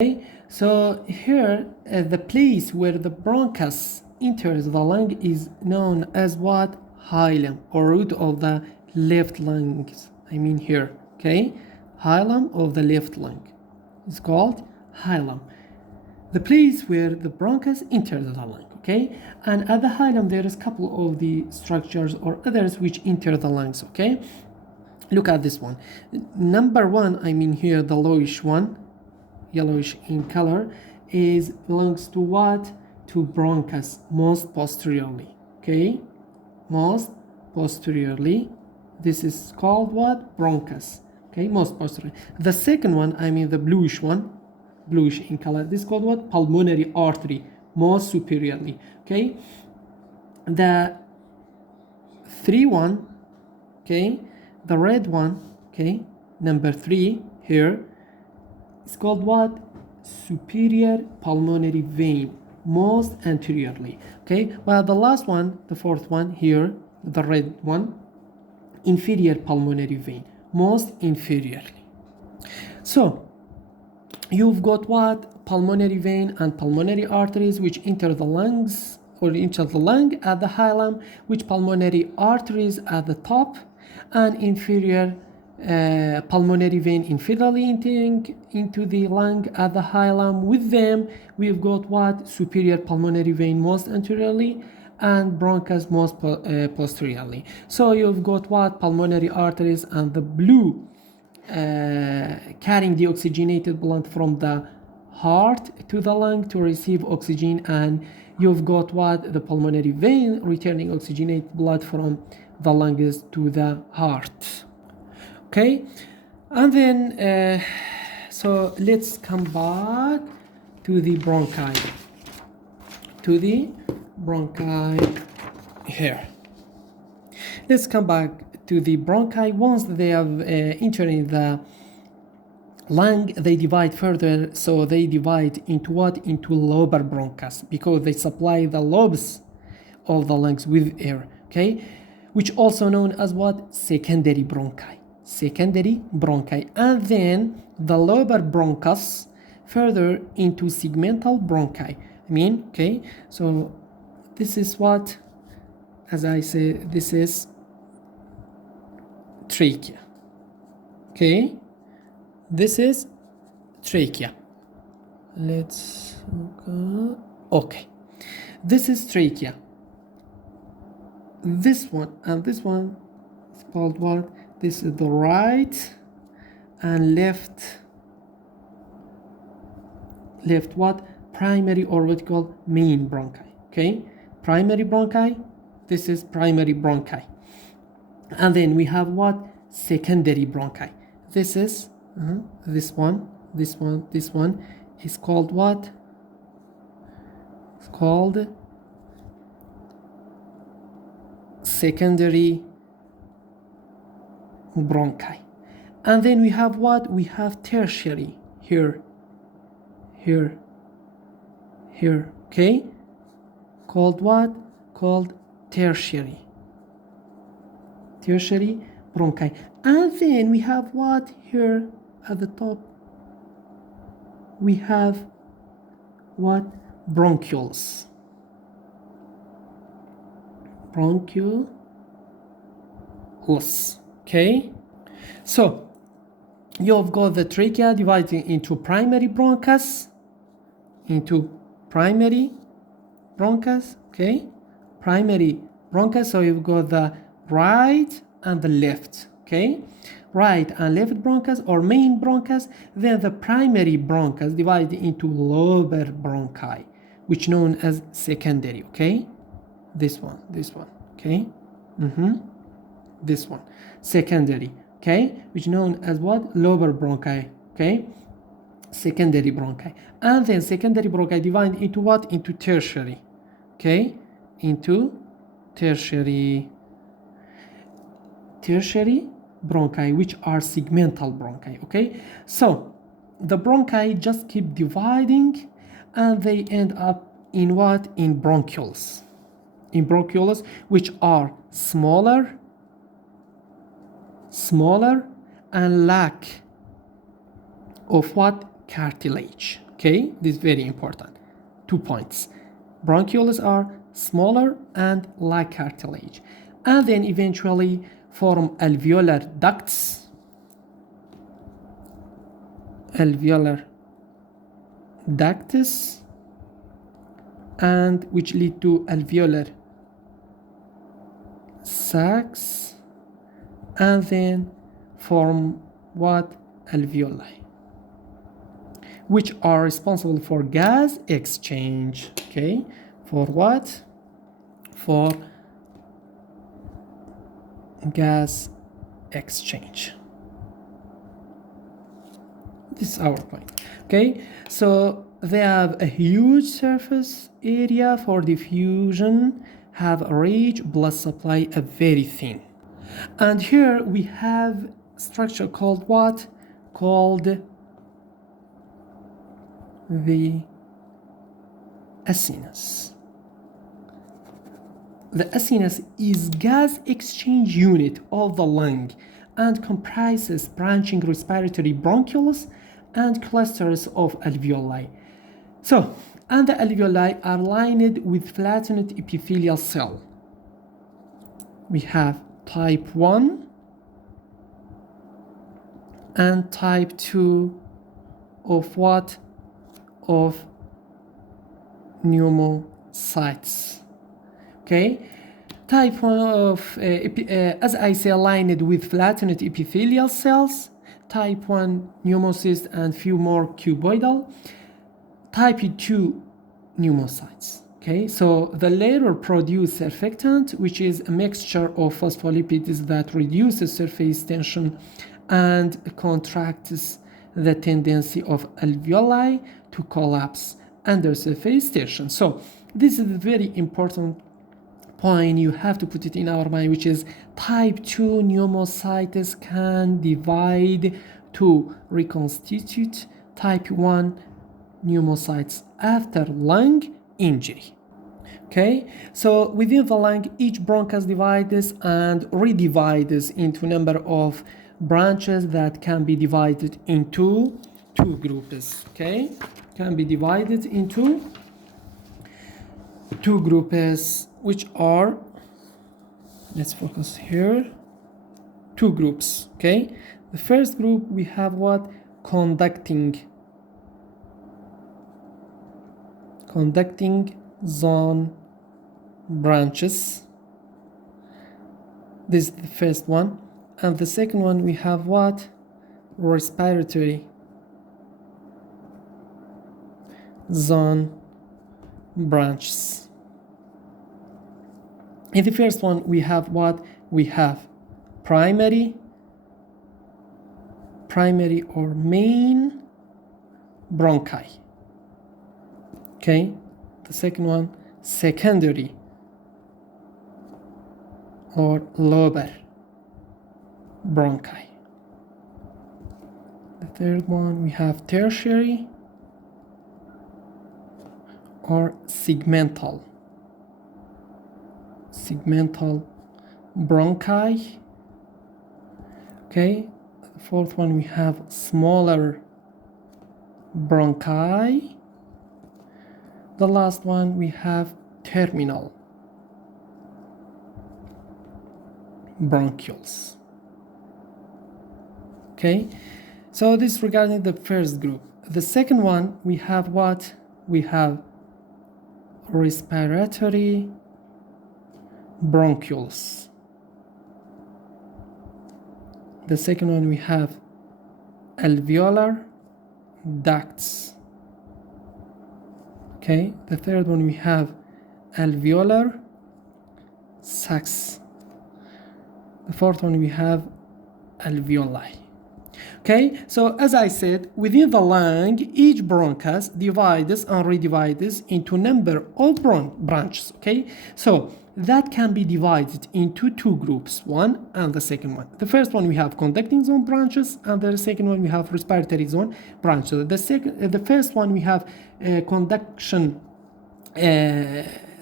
Okay, so here the place where the bronchus enters the lung is known as what? Hilum, or root of the left lungs. I mean here, okay? Hilum of the left lung is called hilum. The place where the bronchus enters the lung, okay? And at the hilum there is a couple of the structures or others which enter the lungs, okay? Look at this one. Number one, I mean here the lowish one, yellowish in color, is belongs to what? To bronchus, most posteriorly, okay? Most posteriorly. This is called what? Bronchus, okay? Most posteriorly. The second one, I mean the bluish one, bluish in color, this is called what? Pulmonary artery, most superiorly, okay? The three one, okay? The red one, okay? Number three here, it's called what? Superior pulmonary vein, most anteriorly, okay? Well, the last one, the fourth one here, the red one, inferior pulmonary vein, most inferiorly. So you've got what? Pulmonary vein and pulmonary arteries which enter the lungs or enter the lung at the hilum, which pulmonary arteries at the top, and inferior pulmonary vein inferiorly into the lung at the hilum. With them, we've got what? Superior pulmonary vein most anteriorly and bronchus most posteriorly. So you've got what? Pulmonary arteries and the blue carrying the oxygenated blood from the heart to the lung to receive oxygen, and you've got what? The pulmonary vein returning oxygenated blood from the lungs to the heart. Okay, and then so let's come back to the bronchi. Here. Let's come back to the bronchi. Once they have entered in the lung, they divide further. So they divide into what? Into lobar bronchus, because they supply the lobes of the lungs with air. Okay, which also known as what? Secondary bronchi. Secondary bronchi. And then the lobar bronchus further into segmental bronchi. I mean, okay, so this is what, as I say, this is trachea. Okay, this is trachea. Let's go. Okay, this is trachea. This one and this one is called what? This is the right and left what? Primary, or what you call main bronchi. Okay, primary bronchi, this is primary bronchi. And then we have what? Secondary bronchi. This is this one is called what? It's called secondary bronchi. And then we have what? We have tertiary here, okay? Called what? Called tertiary bronchi. And then we have what? Here at the top, we have what? Bronchioles. Okay, so you've got the trachea dividing into primary bronchus, okay, primary bronchus. So you've got the right and the left, okay, right and left bronchus or main bronchus. Then the primary bronchus divided into lobar bronchi, which known as secondary, okay, this one, okay, this one, secondary, okay, which known as what? Lobar bronchi, okay, secondary bronchi. And then secondary bronchi divided into what? Into tertiary, okay, into tertiary bronchi, which are segmental bronchi, okay. So the bronchi just keep dividing and they end up in what? In bronchioles, which are smaller and lack of what? Cartilage, Okay, this is very important. 2 points. Bronchioles are smaller and lack cartilage, and then eventually form alveolar ducts. Alveolar ducts, and which lead to alveolar sacs, and then form what? Alveoli, which are responsible for gas exchange. Okay, for what? For gas exchange. This is our point. Okay, so they have a huge surface area for diffusion, have a rich blood supply, a very thin. And here we have structure called what? Called the acinus. The acinus is gas exchange unit of the lung and comprises branching respiratory bronchioles and clusters of alveoli. So, and the alveoli are lined with flattened epithelial cell. We have type 1 and type 2 of what? Of pneumocytes. Okay, type 1 of, as I say, lined with flattened epithelial cells. Type 1 pneumocyst and few more cuboidal. Type 2 pneumocytes. Okay, so the latter produce surfactant, which is a mixture of phospholipids that reduces surface tension and contracts the tendency of alveoli to collapse under surface tension. So this is a very important point. You have to put it in our mind, which is type 2 pneumocytes can divide to reconstitute type 1 pneumocytes after lung injury. Okay, so within the lung, each bronchus divides and redivides into a number of branches that can be divided into 2 groups. Okay, can be divided into 2 groups, which are, let's focus here, 2 groups. Okay, the first group we have what? Conducting zone branches. This is the first one. And the second one we have what? Respiratory zone branches. In the first one we have what? We have primary or main bronchi. Okay, the second one, secondary or lobar bronchi. The third one, we have tertiary or segmental bronchi. Okay, the fourth one, we have smaller bronchi. The last one, we have terminal bronchioles. Okay, so this is regarding the first group. The second one, we have what? We have respiratory bronchioles. The second one, we have alveolar ducts. Okay, the third one we have alveolar sacs. The fourth one we have alveoli. Okay, so as I said, within the lung, each bronchus divides and redivides into a number of branches. Okay, so that can be divided into 2 groups, one and the second one. The first one we have conducting zone branches, and the second one we have respiratory zone branches. The first one we have conduction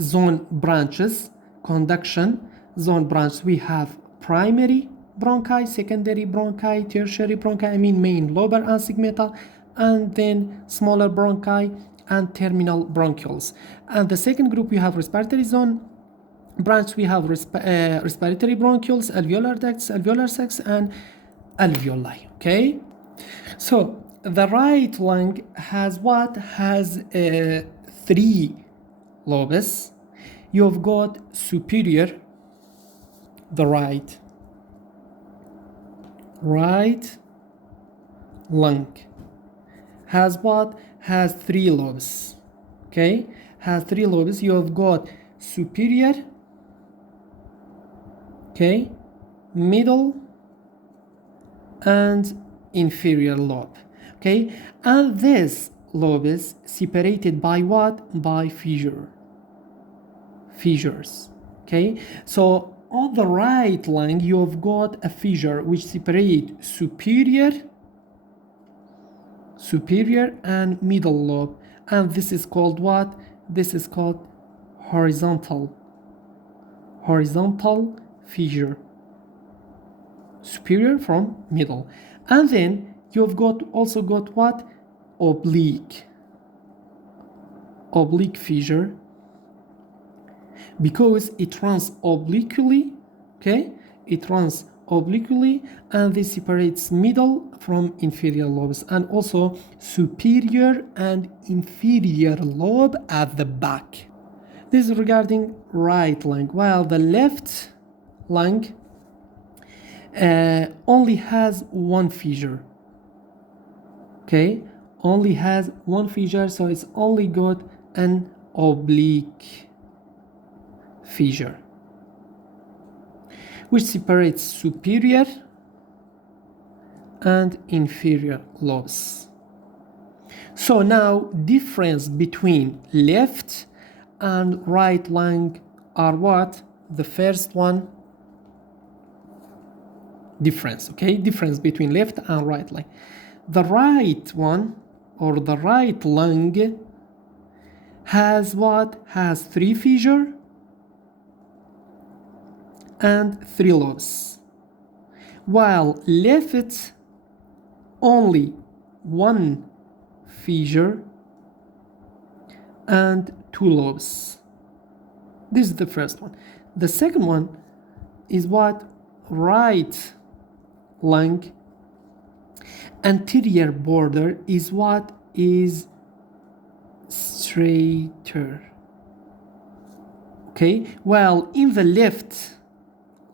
zone branches. Conduction zone branches. We have primary bronchi, secondary bronchi, tertiary bronchi, I mean main, lobar, and segmental, and then smaller bronchi and terminal bronchioles. And the second group, we have respiratory zone branch. We have respiratory bronchioles, alveolar ducts, alveolar sacs, and alveoli. Okay, so the right lung has what? Has 3 lobes. You've got superior, the right lung has what? Has 3 lobes. Okay, has 3 lobes. You've got superior, okay, middle, and inferior lobe. Okay, and this lobe is separated by what? By fissures. Okay, so on the right lung you've got a fissure which separates superior and middle lobe, and this is called what? This is called horizontal fissure, superior from middle. And then you've also got what? Oblique fissure, because it runs obliquely. Okay, it runs obliquely, and this separates middle from inferior lobes, and also superior and inferior lobe at the back. This is regarding right lung, while the left lung only has 1 fissure. Okay, only has 1 fissure, so it's only got an oblique fissure which separates superior and inferior lobes. So now difference between left and right lung are what? The first one, difference. Okay, difference between left and right lung. The right one, or the right lung, has what? Has 3 fissures and 3 lobes, while left only 1 fissure and 2 lobes. This is the first one. The second one is what? Right lung anterior border is what? Is straighter. Okay, while in the left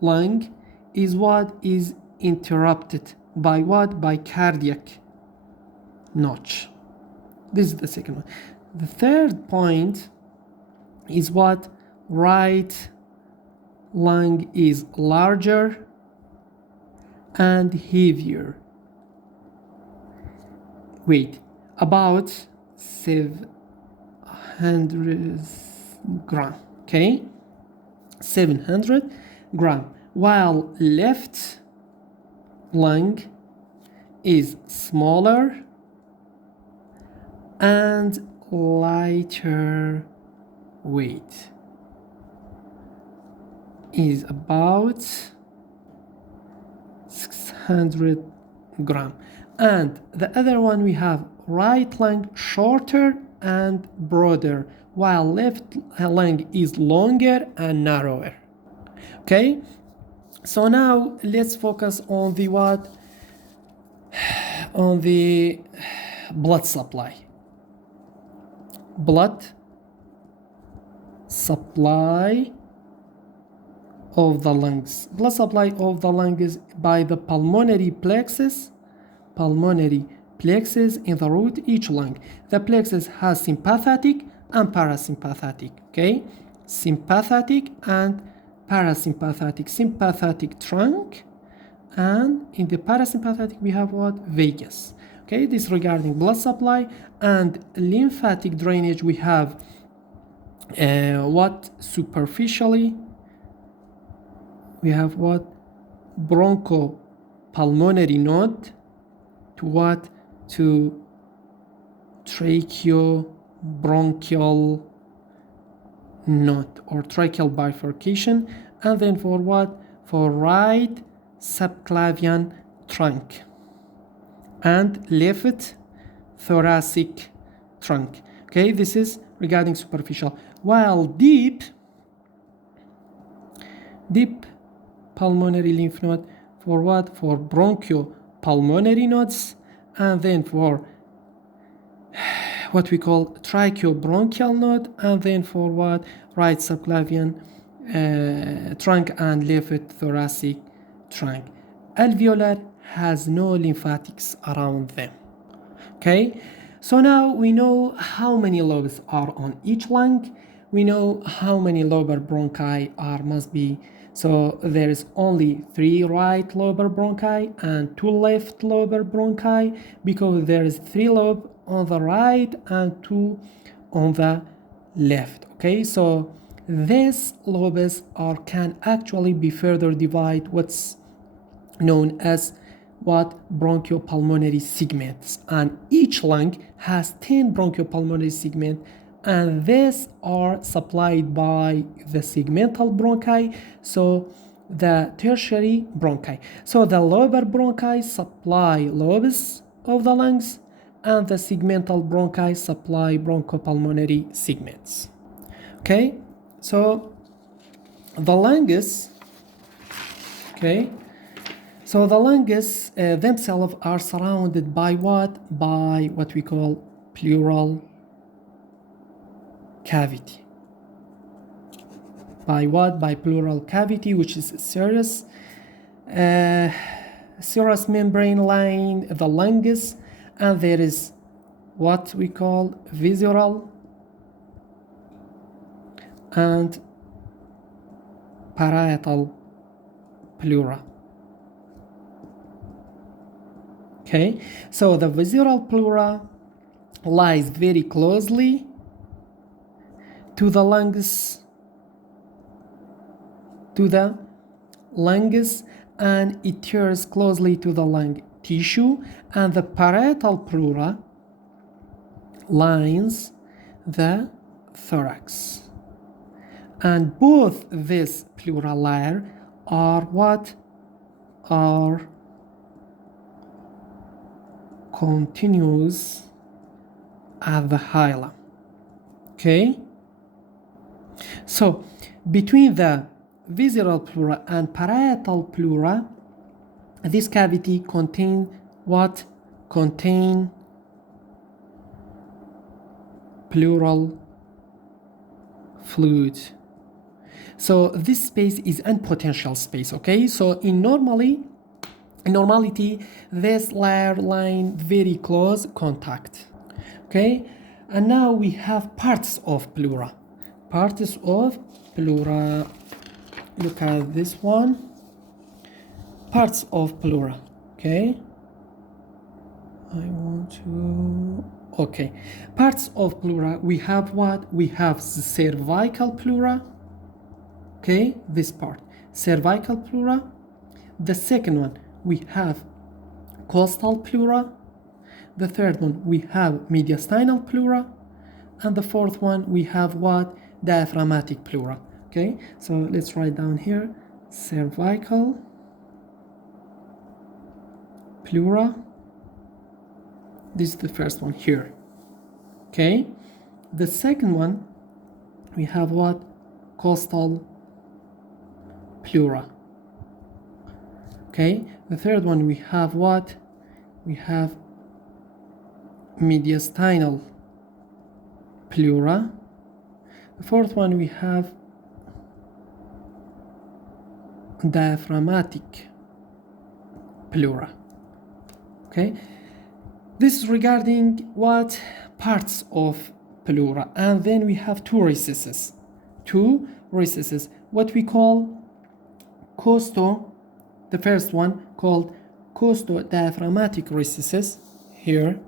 lung is what? Is interrupted by what? By cardiac notch. This is the second one. The third point is what? Right lung is larger and heavier. Weight about 700 grams. Okay, 700 grams, while left lung is smaller and lighter weight, is about 600 grams. And the other one, we have right lung shorter and broader, while left lung is longer and narrower. Okay, so now let's focus on the what? On the blood supply. Blood supply of the lungs. Blood supply of the lungs is by the pulmonary plexus in the root each lung. The plexus has sympathetic and parasympathetic. Okay, sympathetic and parasympathetic. Sympathetic trunk, and in the parasympathetic we have what? Vagus. Okay, this regarding blood supply. And lymphatic drainage, we have what? Superficially we have what? Bronchopulmonary node to what? To tracheobronchial node or tracheal bifurcation. And then for what? For right subclavian trunk and left thoracic trunk. Okay, this is regarding superficial. While deep pulmonary lymph node for what? For bronchopulmonary nodes, and then for what we call tracheobronchial node, and then for what? Right subclavian trunk and left thoracic trunk. Alveolar has no lymphatics around them. Okay, so now we know how many lobes are on each lung. We know how many lobar bronchi must be. So there is only 3 right lobar bronchi and 2 left lobar bronchi, because there is 3 lobes on the right and 2 on the left. Okay, so these lobes can actually be further divided, what's known as what? Bronchopulmonary segments, and each lung has 10 bronchopulmonary segments, and these are supplied by the segmental bronchi, so the tertiary bronchi. So the lobar bronchi supply lobes of the lungs, and the segmental bronchi supply bronchopulmonary segments. Okay, so the lungs, okay, so the lungs themselves are surrounded by what? By what we call pleural cavity. By what? By pleural cavity, which is serous membrane line the lungs, and there is what we call visceral and parietal pleura. Okay, so the visceral pleura lies very closely to the lungs, and it adheres closely to the lung tissue, and the parietal pleura lines the thorax. And both these pleural layers are what? Are continuous at the hilum. Okay, so between the visceral pleura and parietal pleura, this cavity contain what? Contain pleural fluid. So this space is unpotential space. Okay, so in normality, this layer line very close contact. Okay, and now we have parts of pleura. Parts of pleura. Look at this one. Parts of pleura. Okay, I want to. Okay, parts of pleura. We have what? We have the cervical pleura. Okay, this part, cervical pleura. The second one, we have costal pleura. The third one, we have mediastinal pleura. And the fourth one, we have what? Diaphragmatic pleura. Okay, so let's write down here, cervical pleura. This is the first one here. Okay, the second one, we have what? Costal pleura. Okay, the third one, we have what? We have mediastinal pleura. The fourth one, we have diaphragmatic pleura. Okay, this is regarding what? Parts of pleura. And then we have two recesses, what we call the first one called costodiaphragmatic recesses, here,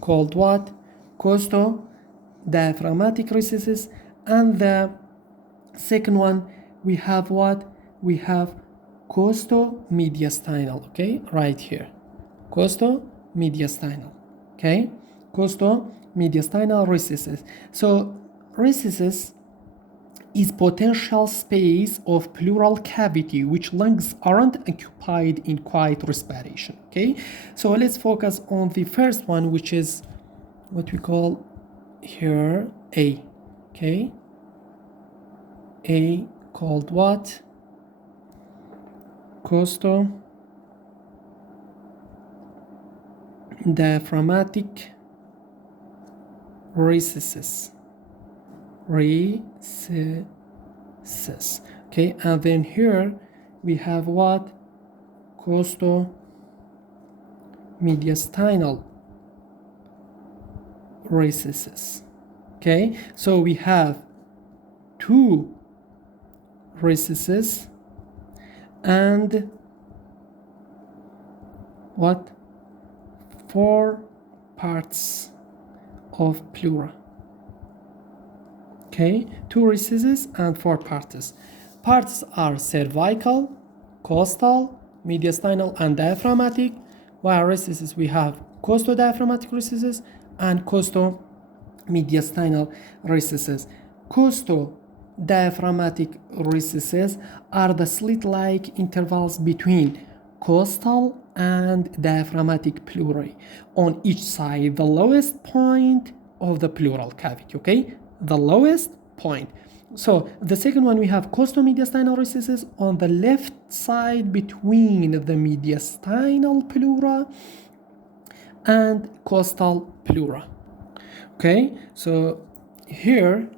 called what? Costodiaphragmatic recesses. And the second one, we have what? We have costomediastinal. Okay, right here, costomediastinal. Okay, costomediastinal recesses. So recesses is potential space of pleural cavity which lungs aren't occupied in quiet respiration. Okay, so let's focus on the first one, which is what we call here A. Okay, A called what? Diaphragmatic recesses. Okay, and then here we have what? Costo-mediastinal recesses. Okay, so we have two recesses and what? 4 parts of pleura. Okay, 2 recesses and 4 parts. Parts are cervical, costal, mediastinal, and diaphragmatic, while recesses we have costodiaphragmatic recesses and costo-mediastinal recesses. Costodiaphragmatic recesses are the slit-like intervals between costal and diaphragmatic pleurae on each side, the lowest point of the pleural cavity. Okay, the lowest point. So the second one, we have costo-mediastinal recesses on the left side between the mediastinal pleura and costal pleura. Okay, so here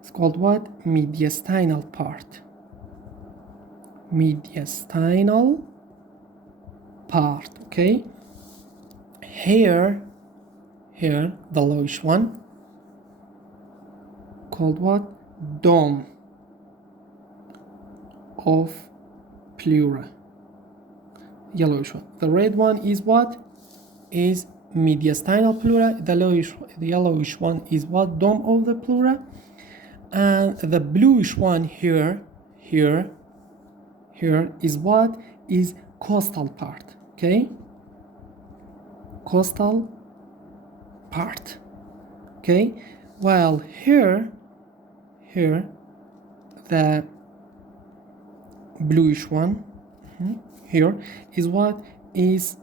it's called what? Mediastinal part. Mediastinal part. Okay, here the lowish one called what? Dome of pleura. Yellowish one. The red one is what? Is mediastinal pleura. The yellowish one is what? Dome of the pleura. And the bluish one here is what? Is costal part. Okay, costal part. Okay, while here the bluish one here is what? Is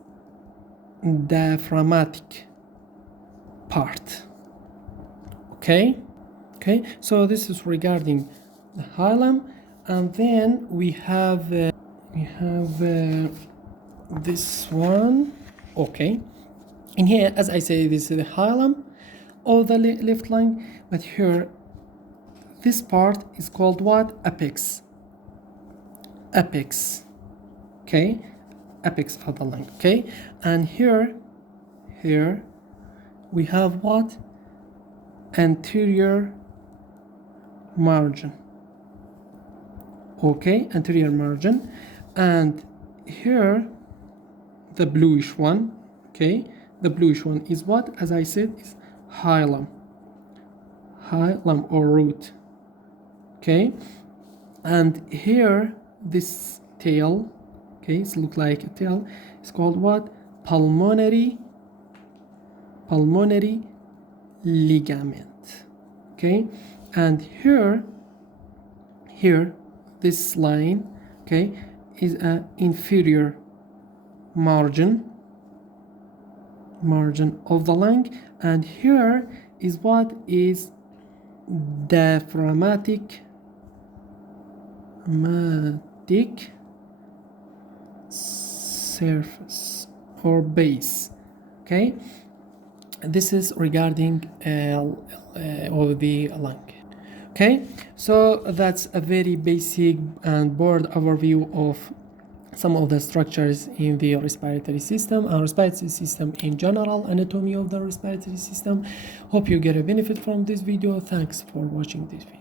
diaphragmatic part. Okay, so this is regarding the hilum. And then we have this one. Okay, in here, as I say, this is the hilum of the left lung, but here this part is called what? Apex. Okay, apex of the lung. Okay, and here we have what? Anterior margin. Okay, anterior margin. And here the bluish one. Okay, the bluish one is what? As I said, is hilum or root. Okay, and here this tail, okay, it looks like a tail, it's called what? Pulmonary ligament. Okay, and here this line, okay, is an inferior margin of the lung, and here is what? Is diaphragmatic surface or base. Okay, this is regarding of the lung. Okay, so that's a very basic and broad overview of some of the structures in the respiratory system and respiratory system in general, anatomy of the respiratory system. Hope you get a benefit from this video. Thanks for watching this video.